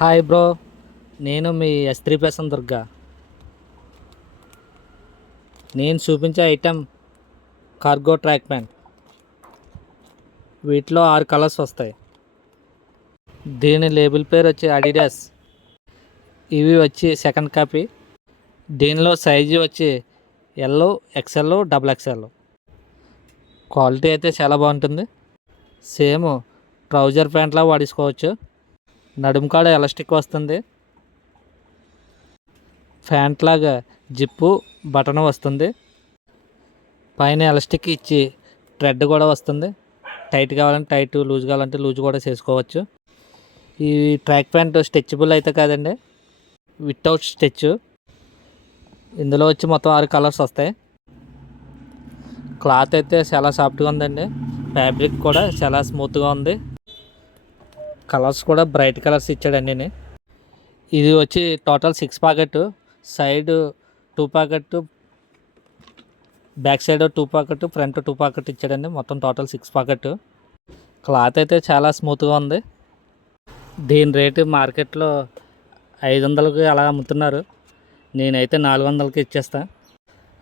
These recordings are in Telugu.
హాయ్ బ్రో, నేను మీ S3 దుర్గా. నేను చూపించే ఐటెం కార్గో ట్రాక్ ప్యాంట్. వీటిలో 6 కలర్స్ వస్తాయి. దీని లేబుల్ పేరు వచ్చి అడిడాస్. ఇవి వచ్చి సెకండ్ కాపీ. దీనిలో సైజు వచ్చి ఎల్, XL, XXL. క్వాలిటీ అయితే చాలా బాగుంటుంది. సేమ్ ట్రౌజర్ ప్యాంట్లా వాడేసుకోవచ్చు. నడుము కాడ ఎలాస్టిక్ వస్తుంది. ప్యాంట్ లాగా జిప్పు బటన్ వస్తుంది. పైన ఎలాస్టిక్ ఇచ్చి థ్రెడ్ కూడా వస్తుంది. టైట్ కావాలంటే టైట్, లూజ్ కావాలంటే లూజ్ కూడా చేసుకోవచ్చు. ఈ ట్రాక్ ప్యాంట్ స్ట్రెచబుల్ అయితే కాదండి, వితౌట్ స్టిచ్. ఇందులో వచ్చి మొత్తం 6 కలర్స్ వస్తాయి. క్లాత్ అయితే చాలా సాఫ్ట్గా ఉందండి. ఫ్యాబ్రిక్ కూడా చాలా స్మూత్గా ఉంది. కలర్స్ కూడా బ్రైట్ కలర్స్ ఇచ్చాడండి. ఇది వచ్చి total 6 packet. Side 2 packet, back side 2 packet, front 2 packet ఇచ్చాడండి. మొత్తం టోటల్ 6 ప్యాకెట్. క్లాత్ అయితే చాలా స్మూత్గా ఉంది. దీని రేటు మార్కెట్లో 500కి అలా అమ్ముతున్నారు. నేనైతే 400కి ఇచ్చేస్తా.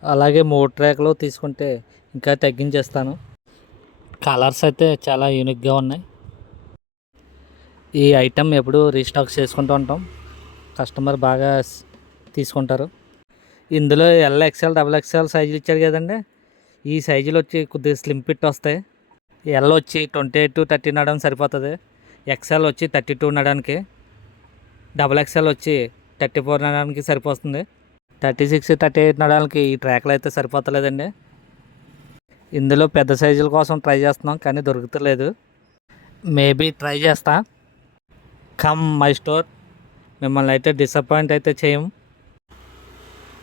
అలాగే 3 ట్రాక్లు తీసుకుంటే ఇంకా తగ్గించేస్తాను. కలర్స్ అయితే చాలా యూనిక్గా ఉన్నాయి. ఈ ఐటెం ఎప్పుడు రీస్టాక్ చేసుకుంటూ ఉంటాం. కస్టమర్ బాగా తీసుకుంటారు. ఇందులో XL, XXL సైజులు ఇచ్చాడు కదండి. ఈ సైజులు వచ్చి కొద్దిగా స్లిమ్ ఫిట్ వస్తాయి. ఎల్ వచ్చి 28 30 నడడానికి సరిపోతుంది. XL వచ్చి 32 నడడానికి, XXL వచ్చి 34 నడడానికి సరిపోతుంది. 36, 38 నడడానికి ఈ ట్రాక్లు అయితే సరిపోతలేదండి. ఇందులో పెద్ద సైజుల కోసం ట్రై చేస్తున్నాం కానీ దొరుకుతలేదు. మేబీ ట్రై చేస్తా. Come my store. మిమ్మల్ని అయితే డిసప్పాయింట్ అయితే చేయం.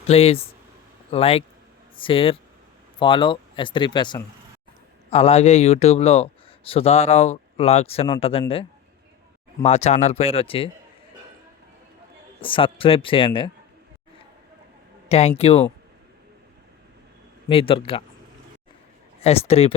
Please like, share, follow S3. అలాగే యూట్యూబ్లో సుధారావు వ్లాగ్స్ అని ఉంటుందండి. మా ఛానల్ పేరు వచ్చి సబ్స్క్రైబ్ చేయండి. Thank you. Me Durga. S3.